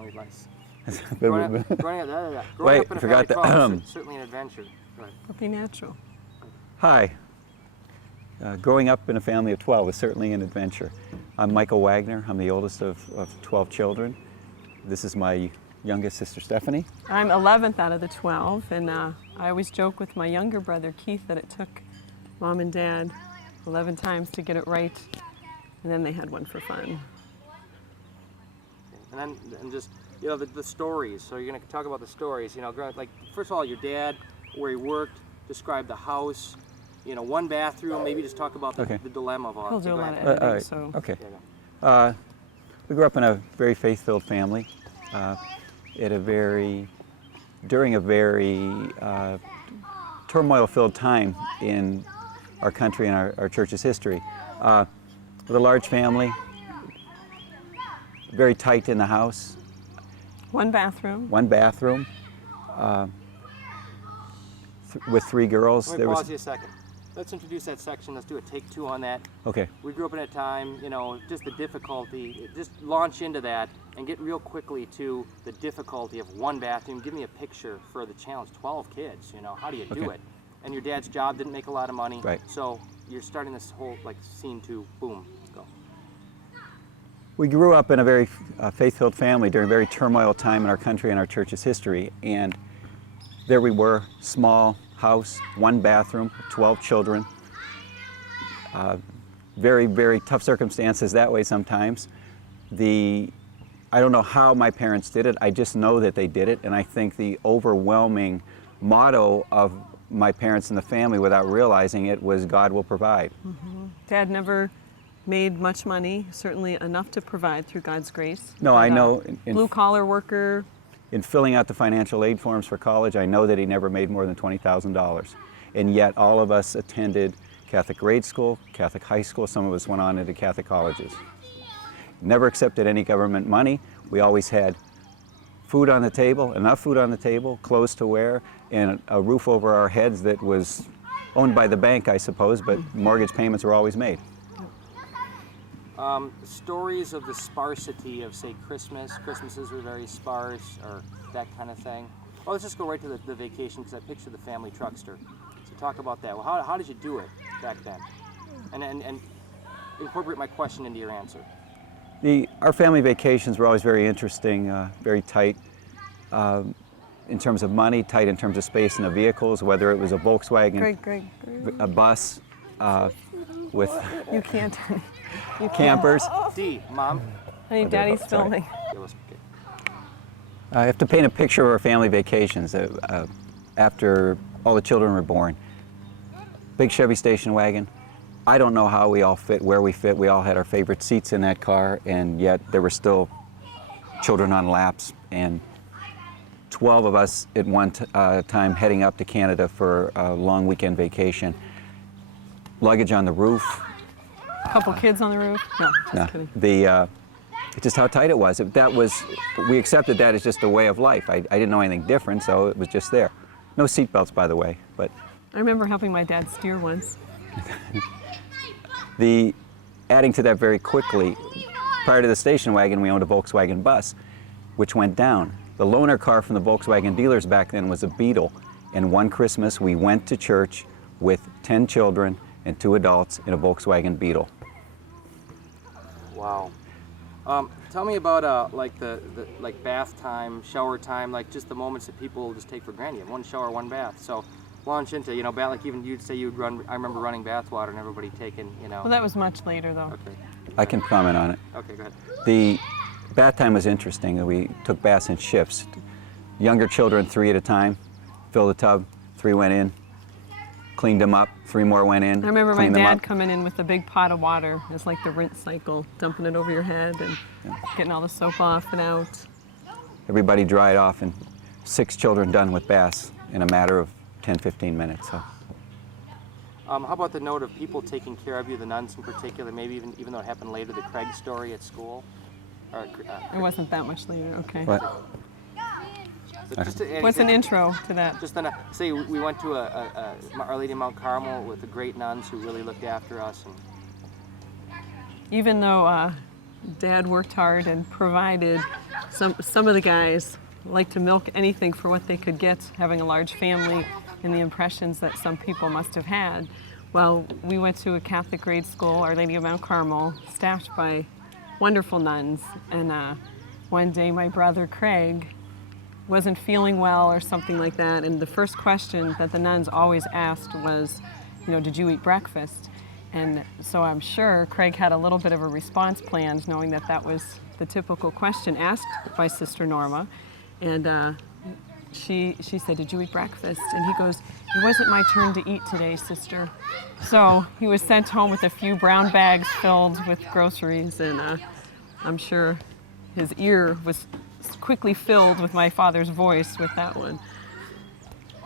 family life. Wait, Growing up in a forgot family that. 12 is certainly an adventure. Go ahead. Be natural. Hi. Growing up in a family of 12 is certainly an adventure. I'm Michael Wagner. I'm the oldest of 12 children. This is my youngest sister, Stephanie. I'm 11th out of the 12, and I always joke with my younger brother, Keith, that it took Mom and Dad 11 times to get it right, and then they had one for fun. And just, you know, the stories. So you're going to talk about the stories. You know, like, first of all, your dad, where he worked, describe the house, you know, one bathroom, maybe just talk about the dilemma of all. He'll do a lot of editing, so. Okay. We grew up in a very faith-filled family during a very turmoil-filled time in our country and our church's history. With a large family, very tight in the house. One bathroom. One bathroom. With 3 girls. Let me pause you a second. Let's introduce that section. Let's do a take 2 on that. Okay. We grew up in a time, you know, just the difficulty, just launch into that and get real quickly to the difficulty of one bathroom. Give me a picture for the challenge. 12 kids, you know, how do you do it? And your dad's job didn't make a lot of money. Right. So you're starting this whole, like, scene 2, boom, go. We grew up in a very faith-filled family during a very turmoil time in our country and our church's history. And there we were, small house, one bathroom, 12 children. Very, very tough circumstances that way sometimes. I don't know how my parents did it, I just know that they did it, and I think the overwhelming motto of my parents and the family, without realizing it, was God will provide. Mm-hmm. Dad never made much money, certainly enough to provide through God's grace. No, I know. Blue-collar worker. In filling out the financial aid forms for college, I know that he never made more than $20,000. And yet all of us attended Catholic grade school, Catholic high school, some of us went on into Catholic colleges. Never accepted any government money. We always had food on the table, enough food on the table, clothes to wear, and a roof over our heads that was owned by the bank, I suppose, but mortgage payments were always made. Stories of the sparsity of, say, Christmas. Christmases were very sparse, or that kind of thing. Well, let's just go right to the vacation, because I picture the family truckster. So talk about that. Well, how did you do it back then? And incorporate my question into your answer. Our family vacations were always very interesting, very tight in terms of money, tight in terms of space in the vehicles, whether it was a Volkswagen, a bus with You can't. campers. D, Mom. Honey, Daddy's filming. I have to paint a picture of our family vacations after all the children were born. Big Chevy station wagon. I don't know how we all fit, where we fit. We all had our favorite seats in that car, and yet there were still children on laps, and 12 of us at one time heading up to Canada for a long weekend vacation. Luggage on the roof. A couple kids on the roof? No, just kidding. Just how tight it was. We accepted that as just a way of life. I didn't know anything different, so it was just there. No seat belts, by the way, but. I remember helping my dad steer once. Adding to that very quickly, prior to the station wagon, we owned a Volkswagen bus, which went down. The loaner car from the Volkswagen dealers back then was a Beetle, and one Christmas we went to church with 10 children and 2 adults in a Volkswagen Beetle. Wow. Tell me about like the bath time, shower time, like just the moments that people just take for granted. You have one shower, one bath. So launch into, you know, like even you'd say you'd run, I remember running bath water and everybody taking, you know. Well, that was much later though. Okay. I can comment on it. Okay, go ahead. The bath time was interesting. We took baths in shifts. Younger children, 3 at a time, fill the tub, 3 went in, cleaned them up, 3 more went in. I remember my dad coming in with a big pot of water. It's like the rinse cycle, dumping it over your head and getting all the soap off and out. Everybody dried off, and 6 children done with baths in a matter of 10-15 minutes. So. How about the note of people taking care of you, the nuns in particular, maybe even though it happened later, the Craig story at school? Or, it wasn't that much later, okay. What? What's an intro to that? Just say we went to Our Lady of Mount Carmel with the great nuns who really looked after us. And even though Dad worked hard and provided, some of the guys like to milk anything for what they could get, having a large family, and the impressions that some people must have had. Well, we went to a Catholic grade school, Our Lady of Mount Carmel, staffed by wonderful nuns. And one day my brother Craig wasn't feeling well or something like that, and the first question that the nuns always asked was, you know, did you eat breakfast? And so I'm sure Craig had a little bit of a response planned, knowing that that was the typical question asked by Sister Norma. And she said, did you eat breakfast? And he goes, it wasn't my turn to eat today, sister. So he was sent home with a few brown bags filled with groceries, and I'm sure his ear was quickly filled with my father's voice with that one.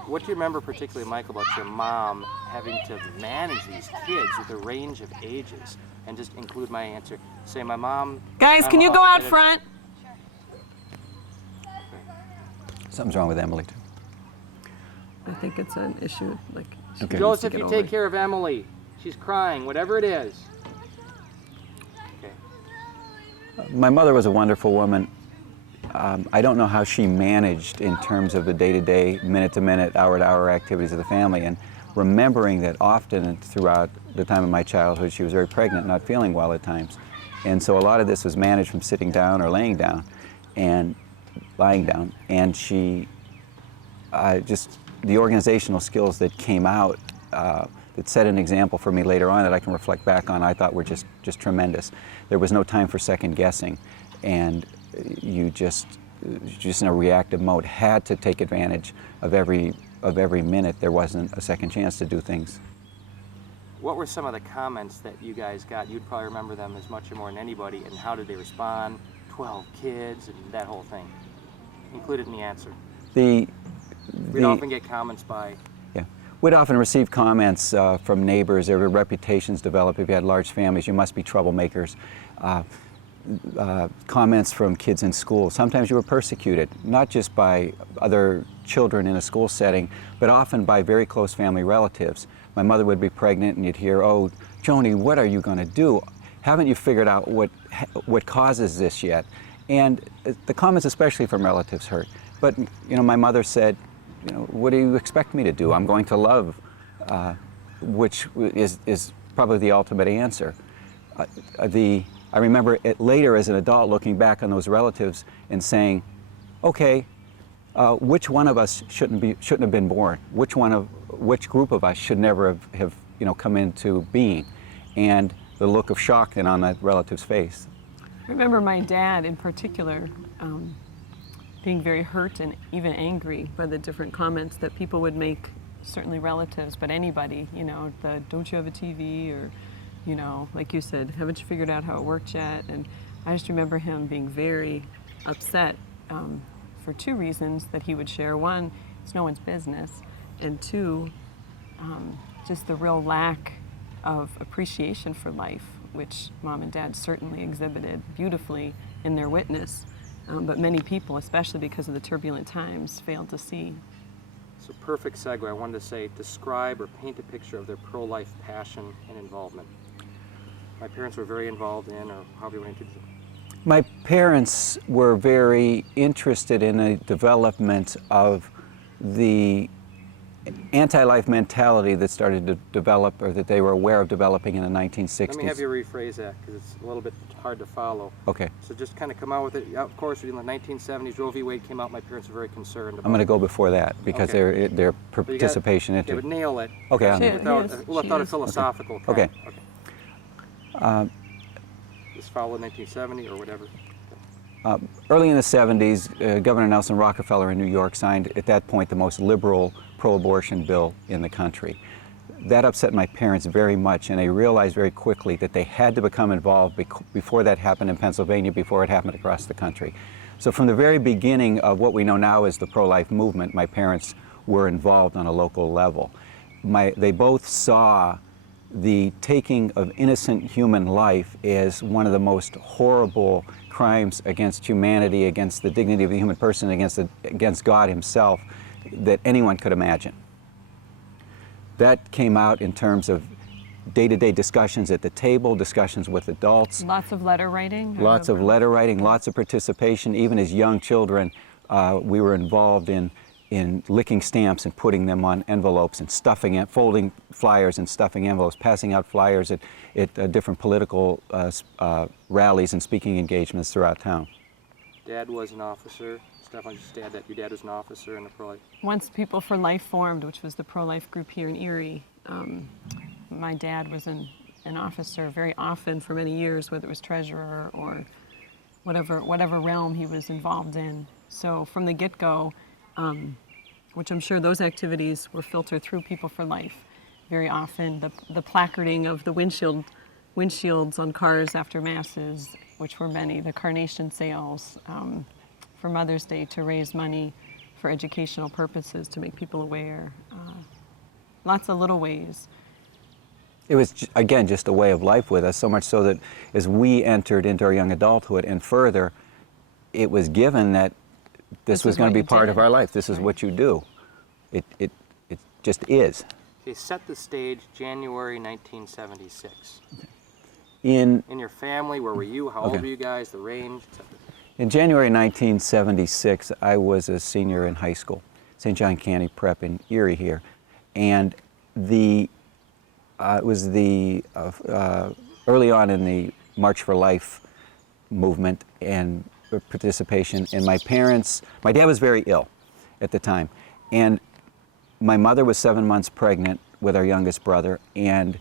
What do you remember particularly, Michael, about your mom having to manage these kids with a range of ages? And just include my answer. Say, my mom... Guys, can you go out front? Something's wrong with Emily, too. I think it's an issue. Like, Okay. Joseph, you take care of Emily. She's crying, whatever it is. Okay. My mother was a wonderful woman. I don't know how she managed in terms of the day-to-day, minute-to-minute, hour-to-hour activities of the family, and remembering that often throughout the time of my childhood she was very pregnant, not feeling well at times. And so a lot of this was managed from sitting down or laying down, and lying down. And she, just the organizational skills that came out that set an example for me later on that I can reflect back on, I thought were just tremendous. There was no time for second guessing, and you just in a reactive mode had to take advantage of every minute. There wasn't a second chance to do things. What were some of the comments that you guys got? You'd probably remember them as much or more than anybody, and how did they respond? 12 kids and that whole thing. Include it in the answer. We'd often get comments by... Yeah. We'd often receive comments from neighbors. There were reputations developed. If you had large families, you must be troublemakers. Comments from kids in school. Sometimes you were persecuted, not just by other children in a school setting, but often by very close family relatives. My mother would be pregnant and you'd hear, oh, Joni, what are you going to do? Haven't you figured out what causes this yet? And the comments, especially from relatives, hurt. But, you know, my mother said, you know, what do you expect me to do? I'm going to love, which is probably the ultimate answer. I remember it later as an adult looking back on those relatives and saying, okay, which one of us shouldn't have been born? Which group of us should never have you know, come into being? And the look of shock then on that relative's face. I remember my dad in particular being very hurt and even angry by the different comments that people would make, certainly relatives, but anybody, you know, don't you have a TV, or, you know, like you said, haven't you figured out how it worked yet? And I just remember him being very upset for two reasons that he would share. One, it's no one's business, and two, just the real lack of appreciation for life, which Mom and Dad certainly exhibited beautifully in their witness, but many people, especially because of the turbulent times, failed to see. So perfect segue. I wanted to say, describe or paint a picture of their pro-life passion and involvement. My parents were very involved in, or however you want to do it. My parents were very interested in the development of the anti-life mentality that started to develop, or that they were aware of developing in the 1960s. Let me have you rephrase that, because it's a little bit hard to follow. Okay. So just kind of come out with it. Of course, in the 1970s, Roe v. Wade came out. My parents were very concerned about I'm going to go before that, because Okay. their participation Yeah, but nail it. Okay. Without a philosophical kind. Okay. Just follow 1970 or whatever. Early in the 70s, Governor Nelson Rockefeller in New York signed, at that point, the most liberal pro-abortion bill in the country. That upset my parents very much, and they realized very quickly that they had to become involved before that happened in Pennsylvania, before it happened across the country. So from the very beginning of what we know now as the pro-life movement, my parents were involved on a local level. They both saw the taking of innocent human life as one of the most horrible crimes against humanity, against the dignity of the human person, against God himself, that anyone could imagine. That came out in terms of day-to-day discussions at the table, discussions with adults. Lots of letter writing? Lots of letter writing, lots of participation. Even as young children, we were involved in licking stamps and putting them on envelopes and stuffing it, folding flyers and stuffing envelopes, passing out flyers at different political rallies and speaking engagements throughout town. Dad was an officer. Stefan, just add that your dad was an officer in the pro-life. Once People for Life formed, which was the pro-life group here in Erie, my dad was an officer very often for many years, whether it was treasurer or whatever realm he was involved in. So from the get-go, which I'm sure those activities were filtered through People for Life very often. The placarding of the windshields on cars after masses, which were many, the carnation sales for Mother's Day to raise money for educational purposes, to make people aware. Lots of little ways. It was, again, just a way of life with us, so much so that as we entered into our young adulthood and further, it was given that this was going to be part of our life. This is what you do. It just is. Okay, set the stage, January 1976. In your family, where were you? How old were you guys? The range? In January 1976, I was a senior in high school, St. John Candy Prep in Erie here, and it was early on in the March for Life movement and participation. And my dad was very ill at the time, and my mother was 7 months pregnant with our youngest brother, and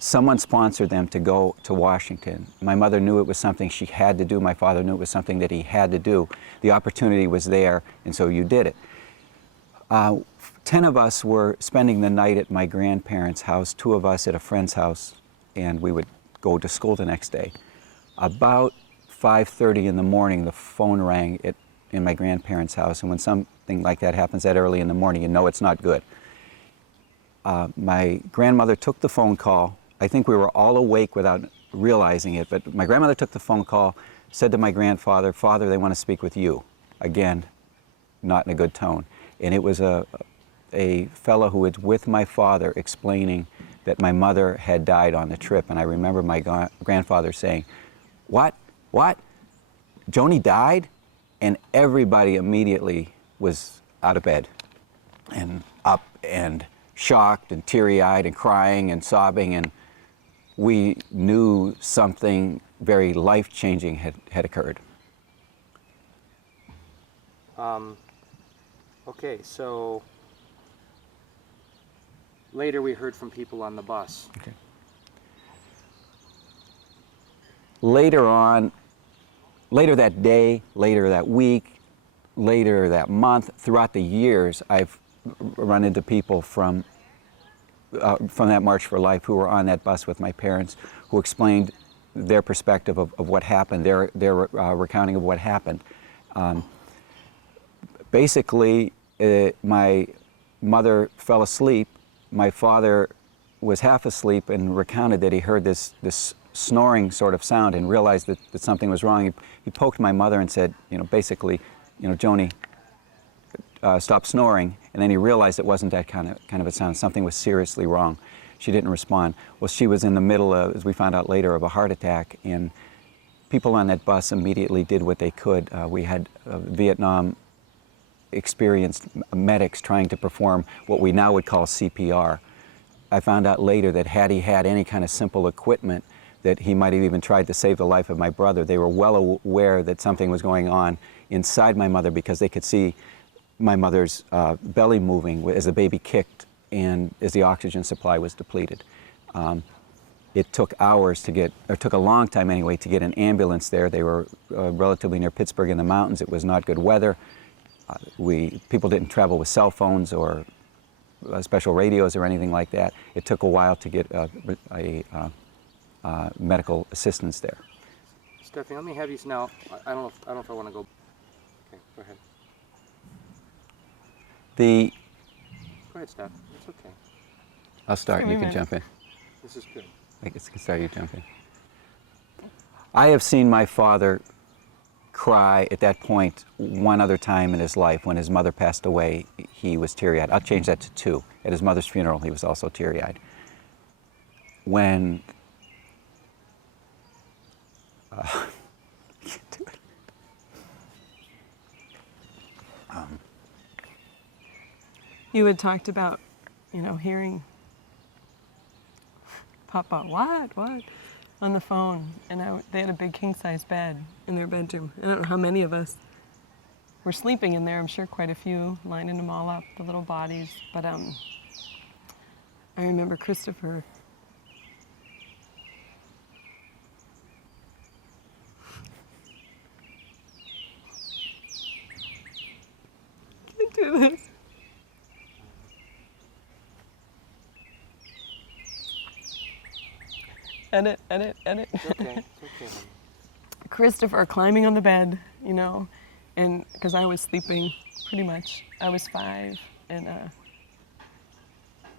someone sponsored them to go to Washington. My mother knew it was something she had to do. My father knew it was something that he had to do. The opportunity was there, and so you did it. 10 of us were spending the night at my grandparents' house, 2 of us at a friend's house, and we would go to school the next day. About 5:30 in the morning, the phone rang in my grandparents' house, and when something like that happens that early in the morning, you know it's not good. My grandmother took the phone call. I think we were all awake without realizing it, but my grandmother took the phone call, said to my grandfather, "Father, they want to speak with you." Again, not in a good tone. And it was a fellow who was with my father explaining that my mother had died on the trip. And I remember my grandfather saying, What? Joni died?" And everybody immediately was out of bed and up and shocked and teary-eyed and crying and sobbing, and we knew something very life-changing had occurred. Okay, so later we heard from people on the bus. Okay. Later that day, later that week, later that month, throughout the years, I've run into people from that March for Life who were on that bus with my parents, who explained their perspective of what happened, their recounting of what happened. Basically, my mother fell asleep. My father was half asleep and recounted that he heard this snoring sort of sound and realized that something was wrong. He poked my mother and said, basically, "Joni, stop snoring." And then he realized it wasn't that kind of a sound. Something was seriously wrong. She didn't respond. Well, she was in the middle of, as we found out later, of a heart attack, and people on that bus immediately did what they could. We had Vietnam experienced medics trying to perform what we now would call CPR. I found out later that had he had any kind of simple equipment, that he might have even tried to save the life of my brother. They were well aware that something was going on inside my mother because they could see my mother's belly moving as the baby kicked and as the oxygen supply was depleted. It took hours or took a long time anyway, to get an ambulance there. They were relatively near Pittsburgh in the mountains. It was not good weather. People didn't travel with cell phones or special radios or anything like that. It took a while to get medical assistance there. Stephanie, let me have you now. I don't know if I want to go. Okay, go ahead. Go ahead, Steph. It's okay. I'll start and you can jump in. This is good. I guess I can start, you jump in. I have seen my father cry at that point one other time in his life. When his mother passed away, he was teary-eyed. I'll change that to 2. At his mother's funeral, he was also teary-eyed. when I can't do it. You had talked about, hearing Papa, what, on the phone, and they had a big king-size bed in their bedroom. I don't know how many of us were sleeping in there. I'm sure quite a few, lining them all up, the little bodies. But I remember Christopher. Can't do this. Edit. It's okay. It's okay. Christopher climbing on the bed, and because I was sleeping pretty much. I was 5, and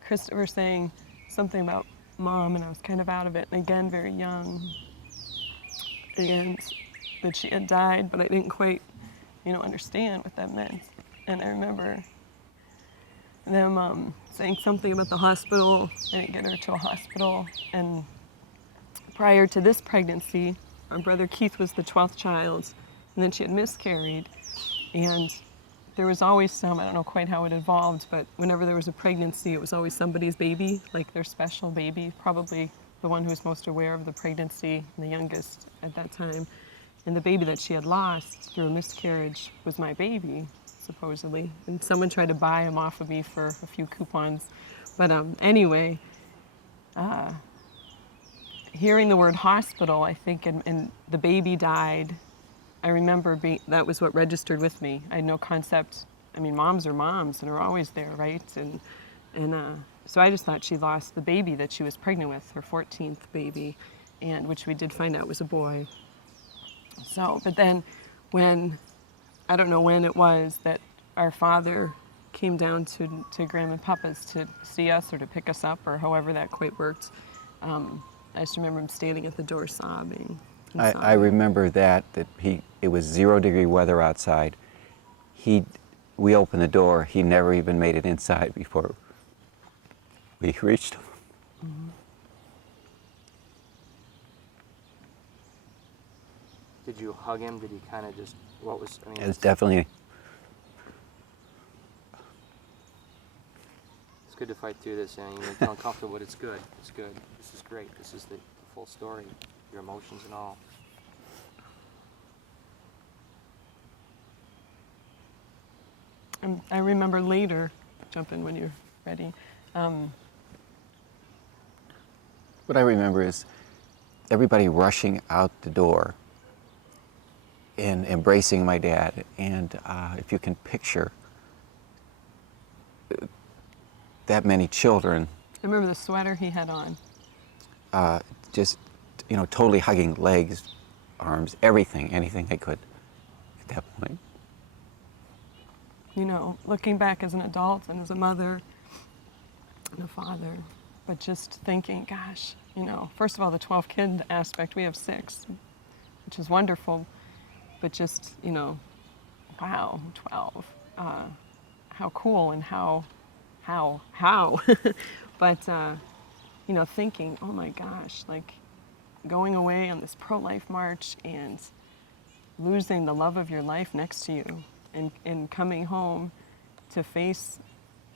Christopher saying something about Mom, and I was kind of out of it, and again, very young, and that she had died, but I didn't quite, understand what that meant. And I remember them saying something about the hospital. I didn't get her to a hospital, and prior to this pregnancy, our brother Keith was the 12th child, and then she had miscarried. And there was always some, I don't know quite how it evolved, but whenever there was a pregnancy, it was always somebody's baby, like their special baby, probably the one who was most aware of the pregnancy, and the youngest at that time. And the baby that she had lost through a miscarriage was my baby, supposedly. And someone tried to buy him off of me for a few coupons. But anyway, hearing the word hospital, I think, and the baby died, I remember that was what registered with me. I had no concept. I mean, moms are moms and are always there, right? And so I just thought she lost the baby that she was pregnant with, her 14th baby, and which we did find out was a boy. So, but then I don't know when it was that our father came down to Grandma and Papa's to see us or to pick us up, or however that quite worked. I just remember him standing at the door sobbing. I remember that it was 0-degree weather outside. We opened the door. He never even made it inside before we reached him. Mm-hmm. Did you hug him? Did he kind of just, what was, I mean? It was definitely. It's good to fight through this, and you feel uncomfortable, but it's good. It's good. This is great. This is the full story, your emotions and all. And I remember later, jump in when you're ready. What I remember is everybody rushing out the door and embracing my dad. And if you can picture that many children. I remember the sweater he had on. Just, totally hugging legs, arms, anything they could at that point. Looking back as an adult and as a mother and a father, but just thinking, gosh, first of all, the 12 kid aspect, we have 6, which is wonderful, but just, wow, 12, how cool and how, but, thinking, oh my gosh, like going away on this pro-life march and losing the love of your life next to you and coming home to face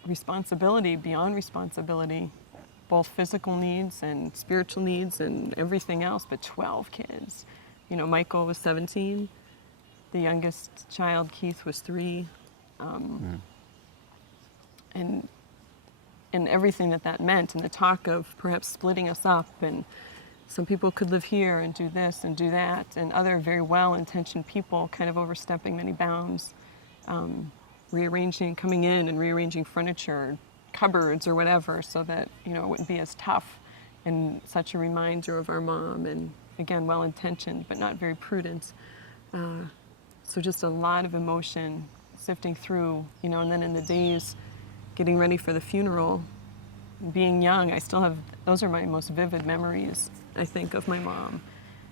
responsibility beyond responsibility, both physical needs and spiritual needs and everything else, but 12 kids. Michael was 17, the youngest child, Keith, was 3, and everything that meant, and the talk of perhaps splitting us up, and some people could live here and do this and do that, and other very well-intentioned people kind of overstepping many bounds, coming in and rearranging furniture, cupboards or whatever, so that it wouldn't be as tough, and such a reminder of our mom, and again, well-intentioned but not very prudent. So just a lot of emotion sifting through, and then in the days getting ready for the funeral, being young, I still have, those are my most vivid memories, I think, of my mom,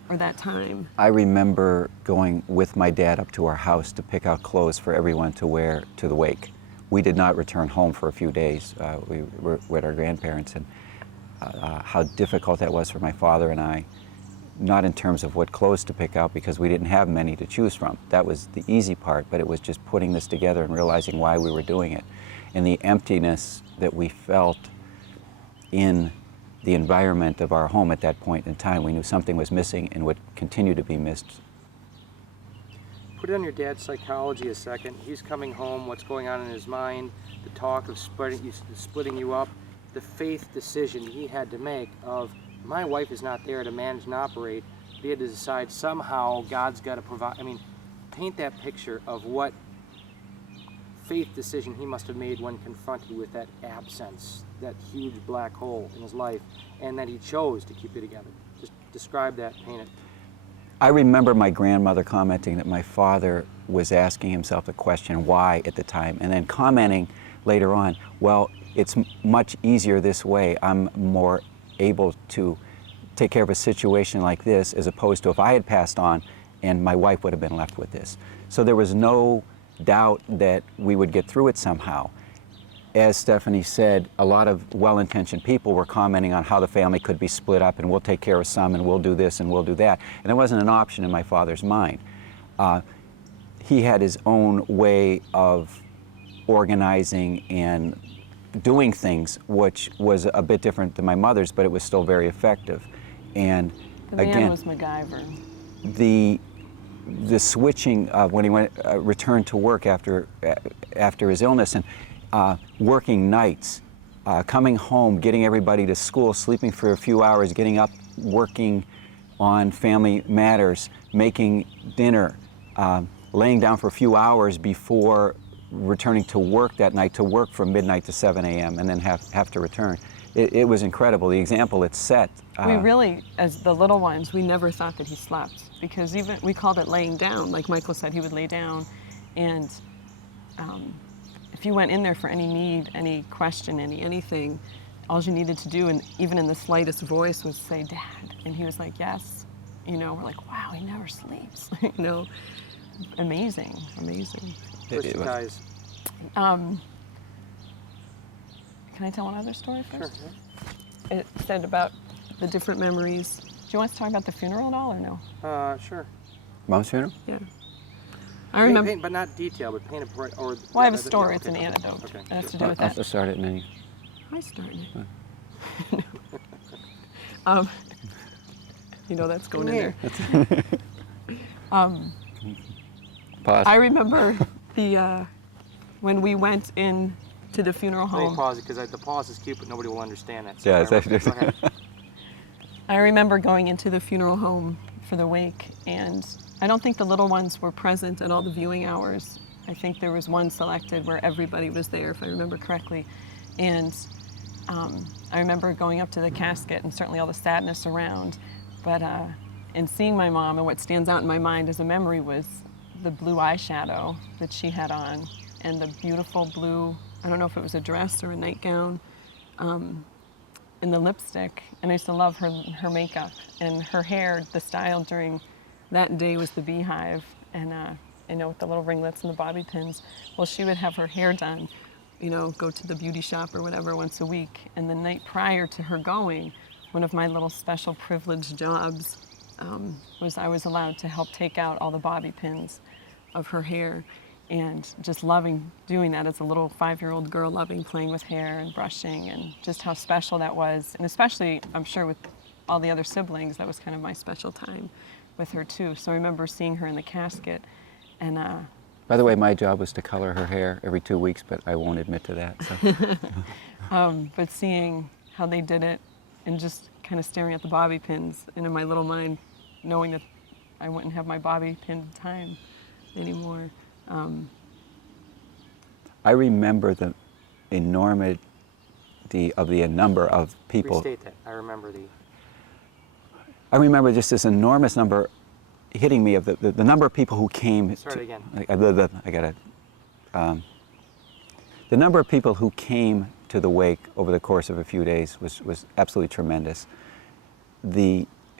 or that time. I remember going with my dad up to our house to pick out clothes for everyone to wear to the wake. We did not return home for a few days. We were with our grandparents, and how difficult that was for my father and I, not in terms of what clothes to pick out because we didn't have many to choose from. That was the easy part, but it was just putting this together and realizing why we were doing it. And the emptiness that we felt in the environment of our home at that point in time. We knew something was missing and would continue to be missed. Put it on your dad's psychology a second. He's coming home, what's going on in his mind, the talk of splitting you up, the faith decision he had to make of, my wife is not there to manage and operate. He had to decide somehow God's got to provide. I mean, paint that picture of what faith decision he must have made when confronted with that absence, that huge black hole in his life, and that he chose to keep it together. Just describe that, paint it. I remember my grandmother commenting that my father was asking himself the question why at the time, and then commenting later on, well, it's much easier this way. I'm more able to take care of a situation like this as opposed to if I had passed on and my wife would have been left with this. So there was no doubt that we would get through it somehow. As Stephanie said, a lot of well-intentioned people were commenting on how the family could be split up and we'll take care of some and we'll do this and we'll do that. And there wasn't an option in my father's mind. He had his own way of organizing and doing things, which was a bit different than my mother's, but it was still very effective. And The man again, was MacGyver. the switching when he returned to work after his illness and working nights, coming home, getting everybody to school, sleeping for a few hours, getting up, working on family matters, making dinner, laying down for a few hours before returning to work that night, to work from midnight to 7 a.m. and then have to return. It was incredible. The example it set. We really, as the little ones, we never thought that he slept because even we called it laying down. Like Michael said, he would lay down, and if you went in there for any need, any question, anything, all you needed to do, and even in the slightest voice, was say, "Dad," and he was like, "Yes." You know, we're like, "Wow, he never sleeps." You know, amazing. It was. Guys. Can I tell one other story first? Sure. It said about the different memories. Do you want us to talk about the funeral at all, or no? Sure. Mom's funeral? Yeah. I remember. Paint, but not detail, but paint a or. Well, I have a story. It's an anecdote. Okay. It has to do with I'll that. just start it and then I started it. You know that's going in there. pause. I remember when we went in to the funeral Let me home. pause it because the pause is cute, but nobody will understand that. Yeah, So it's go ahead. I remember going into the funeral home for the wake, and I don't think the little ones were present at all the viewing hours. I think there was one selected where everybody was there, if I remember correctly. And I remember going up to the casket and certainly all the sadness around, but in seeing my mom, and what stands out in my mind as a memory was the blue eyeshadow that she had on and the beautiful blue, I don't know if it was a dress or a nightgown, and the lipstick. And I used to love her makeup and her hair. The style during that day was the beehive, and you know, with the little ringlets and the bobby pins. Well, she would have her hair done, you know, go to the beauty shop or whatever once a week. And the night prior to her going, one of my little special privileged jobs was I was allowed to help take out all the bobby pins of her hair, and just loving doing that as a little 5-year-old girl, loving playing with hair and brushing, and just how special that was. And especially, I'm sure with all the other siblings, that was kind of my special time with her too. So I remember seeing her in the casket, and By the way, my job was to color her hair every 2 weeks, but I won't admit to that. So. but seeing how they did it and just kind of staring at the bobby pins, and in my little mind knowing that I wouldn't have my bobby pin time anymore. I remember the enormity of the number of people. Restate that. I remember I remember just this enormous number hitting me of the number of people who came. Start again. The number of people who came to the wake over the course of a few days was absolutely tremendous.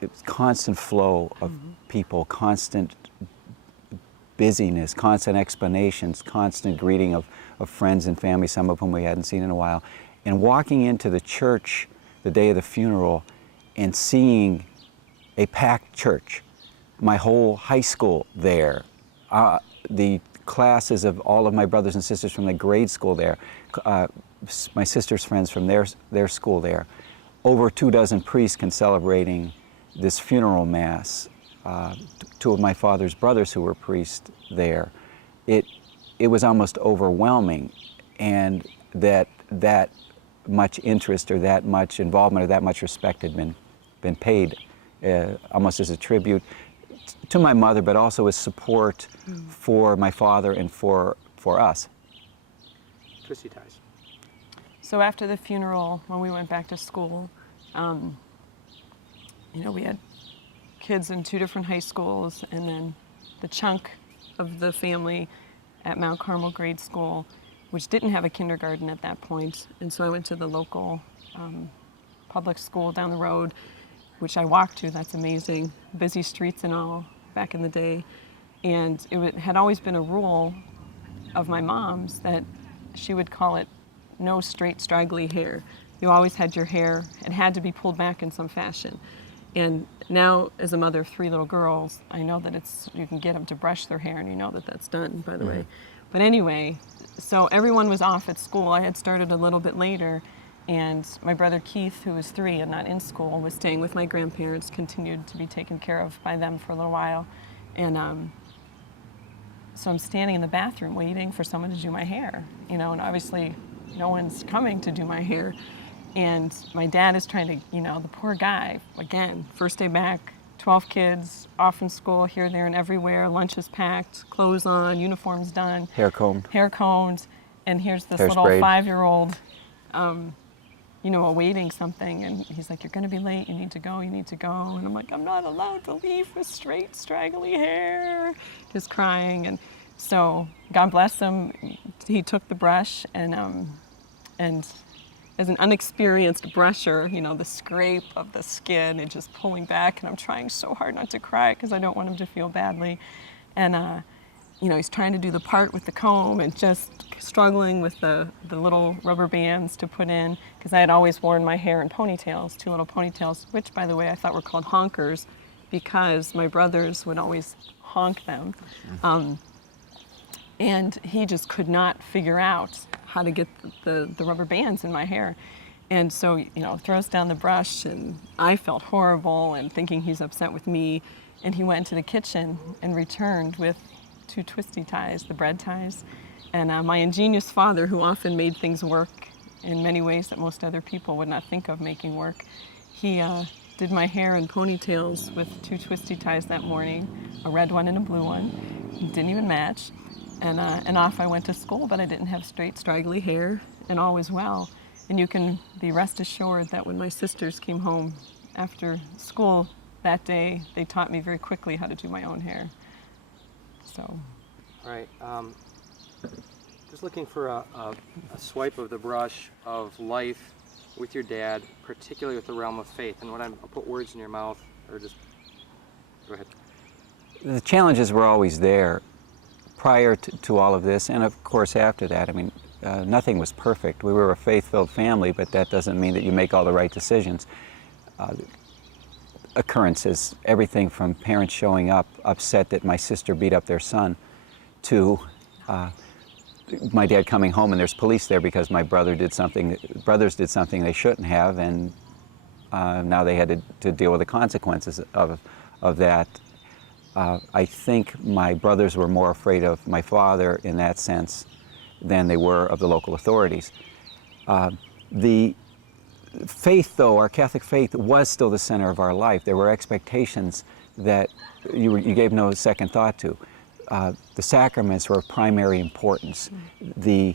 It was constant flow of people, constant busyness, constant explanations, constant greeting of friends and family, some of whom we hadn't seen in a while. And walking into the church the day of the funeral and seeing a packed church, my whole high school there, the classes of all of my brothers and sisters from the grade school there, my sister's friends from their school there, over 24 priests celebrating this funeral mass, two of my father's brothers who were priests there. It was almost overwhelming, and that much interest or that much involvement or that much respect had been paid almost as a tribute to my mother, but also as support for my father and for us. Twisty ties. So after the funeral, when we went back to school, you know, we had kids in 2 different high schools, and then the chunk of the family at Mount Carmel Grade School, which didn't have a kindergarten at that point. And so I went to the local public school down the road, which I walked to. That's amazing. Busy streets and all back in the day. And it had always been a rule of my mom's that she would call it no straight, straggly hair. You always had your hair, it had to be pulled back in some fashion. And now, as a mother of 3 little girls, I know that you can get them to brush their hair, and you know that that's done, by the way. But anyway, so everyone was off at school. I had started a little bit later, and my brother Keith, who was 3 and not in school, was staying with my grandparents, continued to be taken care of by them for a little while. And so I'm standing in the bathroom waiting for someone to do my hair, you know, and obviously no one's coming to do my hair. And my dad is trying to, you know, the poor guy, again, first day back, 12 kids, off in school, here, there, and everywhere, lunches packed, clothes on, uniforms done. Hair combed. And here's this Hair little sprayed. 5-year-old, you know, awaiting something. And he's like, you're gonna be late, you need to go. And I'm like, I'm not allowed to leave with straight, straggly hair. Just crying. And so, God bless him, he took the brush and as an unexperienced brusher, you know, the scrape of the skin and just pulling back, and I'm trying so hard not to cry because I don't want him to feel badly. And, you know, he's trying to do the part with the comb and just struggling with the little rubber bands to put in, because I had always worn my hair in ponytails, 2 little ponytails, which, by the way, I thought were called honkers because my brothers would always honk them. And he just could not figure out how to get the rubber bands in my hair. And so, you know, throws down the brush, and I felt horrible and thinking he's upset with me. And he went into the kitchen and returned with 2 twisty ties, the bread ties. And my ingenious father, who often made things work in many ways that most other people would not think of making work, he did my hair in ponytails with 2 twisty ties that morning, a red one and a blue one. It didn't even match. And off I went to school, but I didn't have straight, straggly hair, and all was well. And you can be rest assured that when my sisters came home after school that day, they taught me very quickly how to do my own hair. So. All right. Just looking for a swipe of the brush of life with your dad, particularly with the realm of faith. And when I'll put words in your mouth, or just go ahead. The challenges were always there prior to all of this, and of course after that. I mean, nothing was perfect. We were a faith-filled family, but that doesn't mean that you make all the right decisions. Occurrences, everything from parents showing up upset that my sister beat up their son, to my dad coming home and there's police there because my brothers did something they shouldn't have, and now they had to deal with the consequences of that. I think my brothers were more afraid of my father in that sense than they were of the local authorities. The faith, though, our Catholic faith, was still the center of our life. There were expectations that you gave no second thought to. The sacraments were of primary importance. The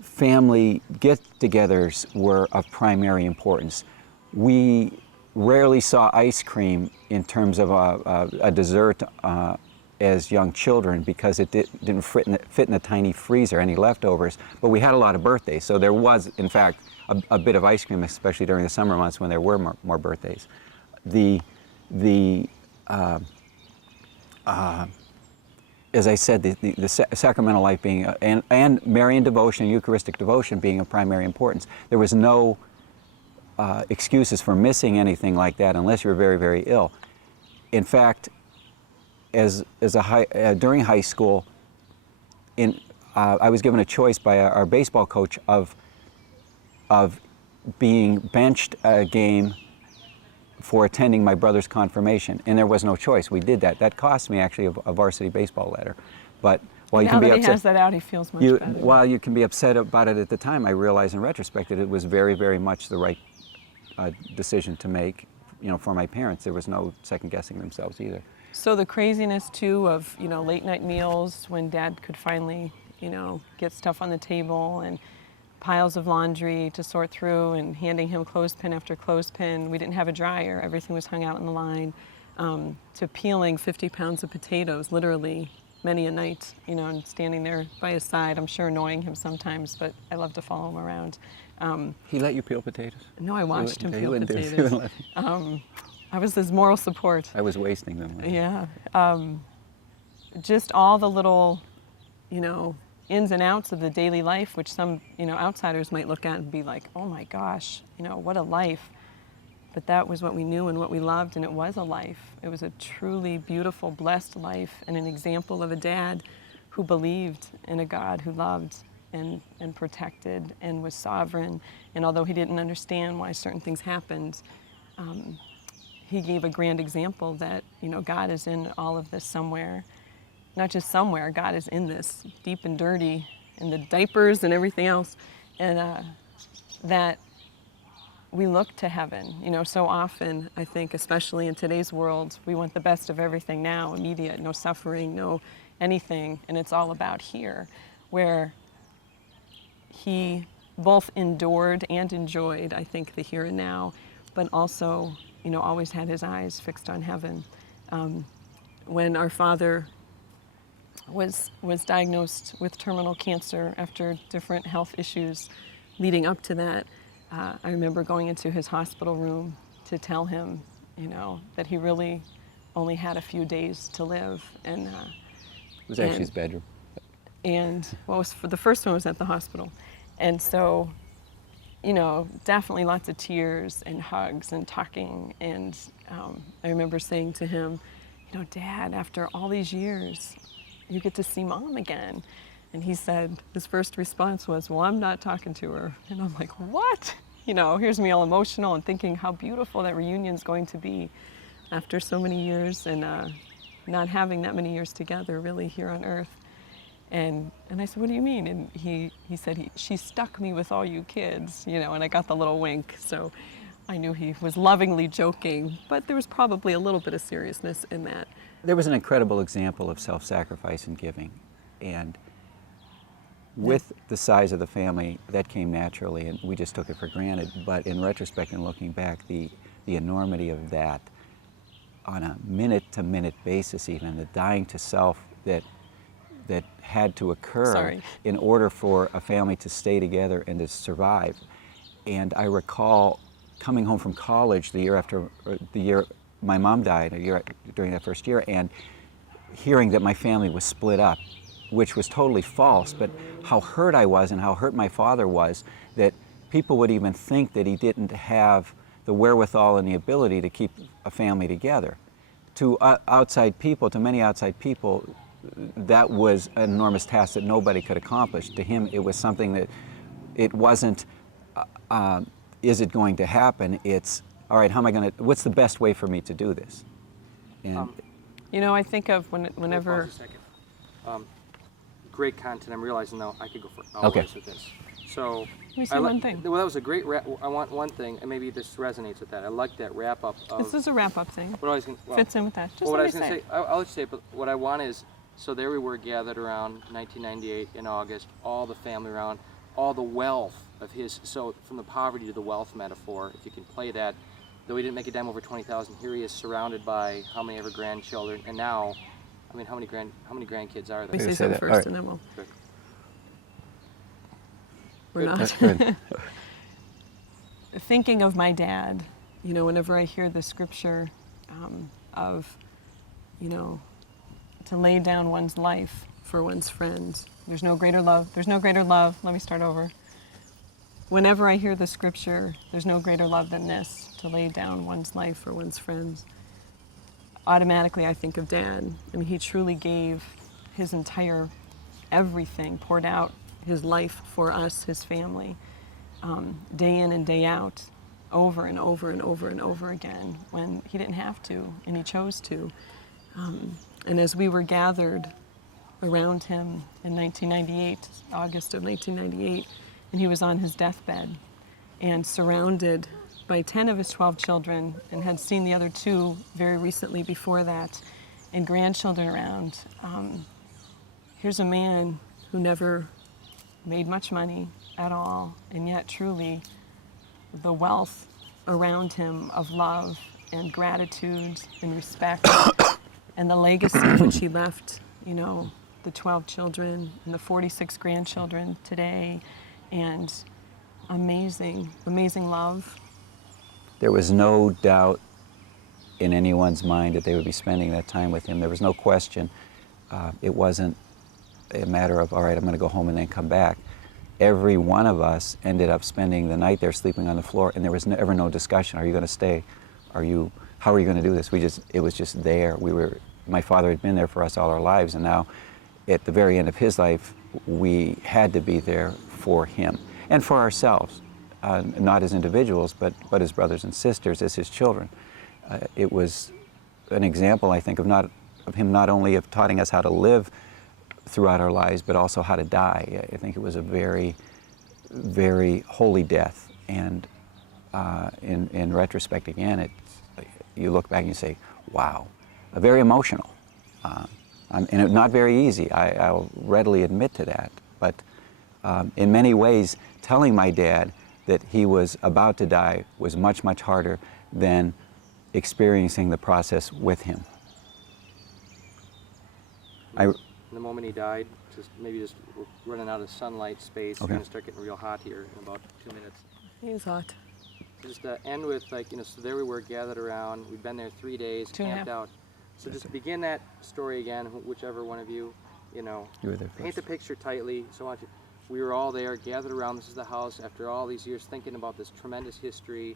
family get-togethers were of primary importance. We rarely saw ice cream in terms of a dessert as young children because it didn't fit in a tiny freezer, any leftovers, but we had a lot of birthdays, so there was, in fact, a bit of ice cream, especially during the summer months when there were more birthdays. As I said, the sacramental life being, and Marian devotion, Eucharistic devotion being of primary importance. There was no excuses for missing anything like that unless you're very, very ill. In fact, during high school, I was given a choice by our baseball coach of being benched a game for attending my brother's confirmation, and there was no choice. We did that. That cost me actually a varsity baseball letter. But while you Now can be that he upset, has that out, he feels much better. while you can be upset about it at the time, I realize in retrospect that it was very, very much the right decision to make. For my parents, there was no second guessing themselves either. So the craziness too of, late night meals when Dad could finally, get stuff on the table, and piles of laundry to sort through, and handing him clothespin after clothespin. We didn't have a dryer. Everything was hung out in the line. To peeling 50 pounds of potatoes, literally many a night, and standing there by his side. I'm sure annoying him sometimes, but I love to follow him around. He let you peel potatoes? No, I watched him He peel wouldn't do it. potatoes. I was his moral support. I was wasting them. Yeah. Just all the little, ins and outs of the daily life, which some, outsiders might look at and be like, oh my gosh, what a life. But that was what we knew and what we loved, and it was a life. It was a truly beautiful, blessed life, and an example of a dad who believed in a God who loved and protected and was sovereign. And although he didn't understand why certain things happened, he gave a grand example that, God is in all of this somewhere. Not just somewhere, God is in this, deep and dirty, in the diapers and everything else. And that we look to heaven. So often, I think, especially in today's world, we want the best of everything now, immediate, no suffering, no anything, and it's all about here, where he both endured and enjoyed, I think, the here and now, but also, always had his eyes fixed on heaven. When our father was diagnosed with terminal cancer after different health issues leading up to that, I remember going into his hospital room to tell him, that he really only had a few days to live. And it was actually his bedroom. And the first one was at the hospital. And so, definitely lots of tears and hugs and talking. And I remember saying to him, Dad, after all these years, you get to see Mom again. And he said, his first response was, well, I'm not talking to her. And I'm like, what? Here's me all emotional and thinking how beautiful that reunion's going to be after so many years, and not having that many years together really here on earth. And I said, what do you mean? And he said, she stuck me with all you kids, and I got the little wink. So I knew he was lovingly joking, but there was probably a little bit of seriousness in that. There was an incredible example of self-sacrifice and giving. And with the size of the family, that came naturally, and we just took it for granted. But in retrospect and looking back, the enormity of that on a minute-to-minute basis, even the dying to self that had to occur in order for a family to stay together and to survive. And I recall coming home from college the year my mom died, during that first year, and hearing that my family was split up, which was totally false, but how hurt I was and how hurt my father was that people would even think that he didn't have the wherewithal and the ability to keep a family together. To outside people, to many outside people, that was an enormous task that nobody could accomplish. To him, it was something that it wasn't, is it going to happen? It's, all right, what's the best way for me to do this? And I think of whenever... Pause a second. Great content. I'm realizing now I could go for hours with this. So Let me say one thing. Well, that was a great I want one thing, and maybe this resonates with that. I like that wrap up. This is a wrap up thing. What I was gonna, Fits in with that. Just what I was let me going to say, I'll let you say it, but what I want is, so there we were gathered around 1998 in August, all the family around, all the wealth of his, so from the poverty to the wealth metaphor, if you can play that, though he didn't make a dime over 20,000, here he is surrounded by how many ever grandchildren, and now, I mean, how many grandkids are there? Let me say something first, and then we'll... Good. We're not. That's good. Thinking of my dad, whenever I hear the scripture of, to lay down one's life for one's friends. There's no greater love. Let me start over. whenever I hear the scripture, there's no greater love than this, to lay down one's life for one's friends, automatically I think of Dad. I mean, he truly gave his entire everything, poured out his life for us, his family, day in and day out, over and over and over and over again, when he didn't have to and he chose to. And as we were gathered around him in 1998, August of 1998, and he was on his deathbed and surrounded by 10 of his 12 children, and had seen the other 2 very recently before that, and grandchildren around. Here's a man who never made much money at all, and yet truly the wealth around him of love and gratitude and respect and the legacy which he left, you know, the 12 children and the 46 grandchildren today, and amazing, amazing love. There was no doubt in anyone's mind that they would be spending that time with him. There was no question. It wasn't a matter of, all right, I'm going to go home and then come back. Every one of us ended up spending the night there sleeping on the floor, and there was ever no discussion. Are you going to stay? How are you going to do this? It was just there. My father had been there for us all our lives, and now at the very end of his life, we had to be there for him and for ourselves, not as individuals, but as brothers and sisters, as his children. It was an example, I think, of him not only of taught us how to live throughout our lives, but also how to die. I think it was a very, very holy death. And in retrospect, again, you look back and you say, wow, very emotional. And not very easy, I'll readily admit to that. But in many ways, telling my dad that he was about to die was much, much harder than experiencing the process with him. The moment he died, we're running out of sunlight space. Okay. We're going to start getting real hot here in about 2 minutes. He is hot. Just end with, so there we were gathered around. We'd been there 3 days, 2.5. camped out. So just begin that story again, whichever one of you, You were there paint first. the picture tightly. So we were all there, gathered around. This is the house after all these years, thinking about this tremendous history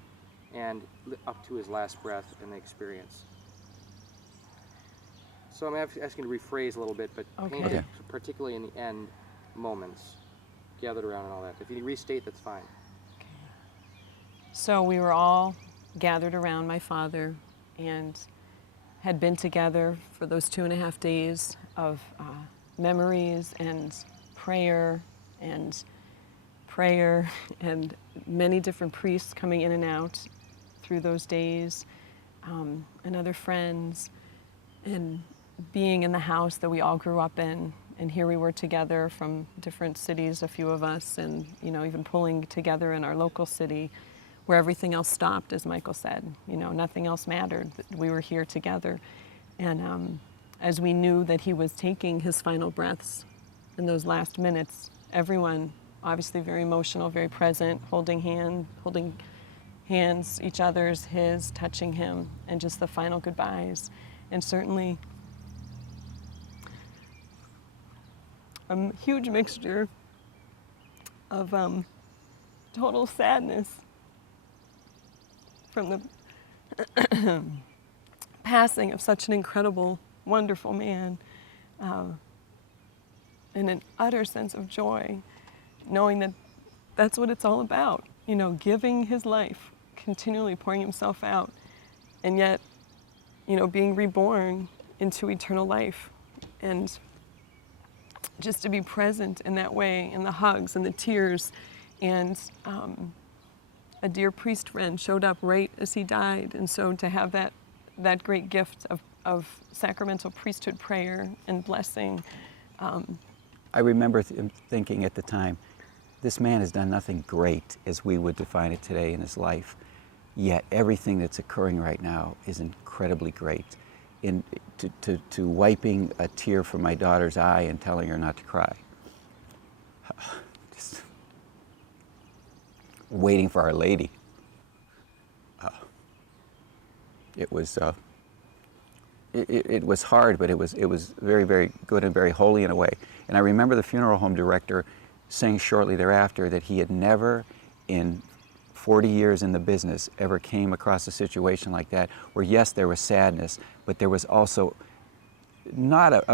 and up to his last breath and the experience. So I'm asking you to rephrase a little bit, but paint Okay. it, particularly in the end moments, gathered around and all that. If you restate, that's fine. So we were all gathered around my father and had been together for those 2.5 days of memories and prayer and many different priests coming in and out through those days, and other friends, and being in the house that we all grew up in. And here we were together from different cities, a few of us, and even pulling together in our local city where everything else stopped, as Michael said. Nothing else mattered. We were here together. And as we knew that he was taking his final breaths in those last minutes, everyone obviously very emotional, very present, holding hands, each other's, his, touching him, and just the final goodbyes. And certainly a huge mixture of total sadness from the passing of such an incredible, wonderful man, and an utter sense of joy, knowing that that's what it's all about, giving his life, continually pouring himself out, and yet, being reborn into eternal life. And just to be present in that way, in the hugs and the tears. And a dear priest friend showed up right as he died. And so to have that great gift of sacramental priesthood prayer and blessing. I remember thinking at the time, this man has done nothing great as we would define it today in his life, yet everything that's occurring right now is incredibly great. To wiping a tear from my daughter's eye and telling her not to cry. Just waiting for Our Lady. It was hard, but it was very, very good and very holy in a way. And I remember the funeral home director saying shortly thereafter that he had never in 40 years in the business ever came across a situation like that where, yes, there was sadness, but there was also not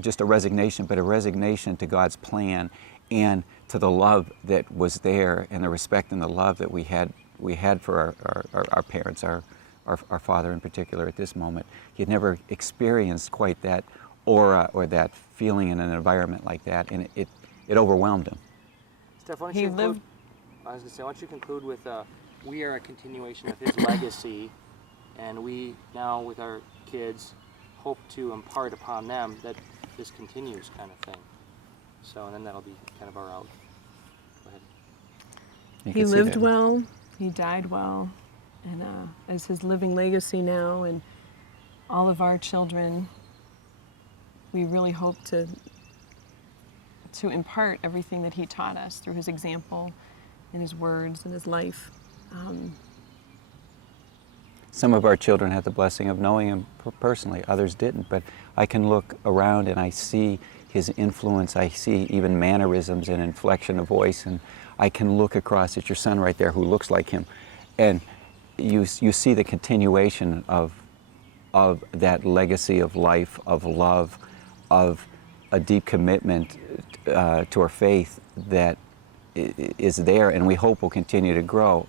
just a resignation, but a resignation to God's plan and to the love that was there and the respect and the love that we had for our parents, our father in particular at this moment. He had never experienced quite that aura or that feeling in an environment like that, and it overwhelmed him. Steph, why don't you conclude? I was going to say, why don't you conclude with, we are a continuation of his legacy, and we now, with our kids, hope to impart upon them that this continues, kind of thing. So, and then that'll be kind of our out. Go ahead. He lived well, he died well, and as his living legacy now, and all of our children, we really hope to impart everything that he taught us through his example and his words and his life. Some of our children had the blessing of knowing him personally, others didn't, but I can look around and I see his influence, I see even mannerisms and inflection of voice, and I can look across at your son right there who looks like him, and you see the continuation of that legacy of life, of love, of a deep commitment to our faith that is there, and we hope will continue to grow.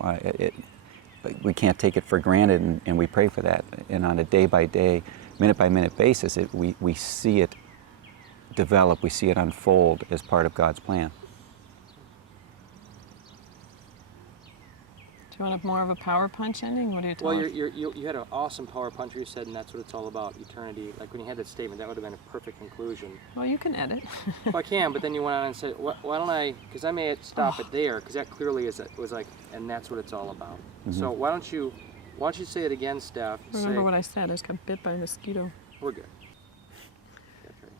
We can't take it for granted, and we pray for that. And on a day-by-day, minute-by-minute basis, we see it develop, we see it unfold as part of God's plan. Do you want more of a power punch ending? What do you tell us? Well, you had an awesome power punch. You said, and that's what it's all about, eternity. Like when you had that statement, that would have been a perfect conclusion. Well, you can edit. Well, I can, but then you went on and said, why don't I, because I may stop it there, because that clearly was like, and that's what it's all about. Mm-hmm. So why don't you say it again, Steph? Remember what I said, I just got bit by a mosquito. We're good. That's right.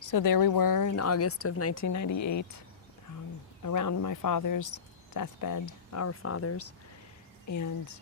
So there we were in August of 1998, around my father's deathbed, our father's, and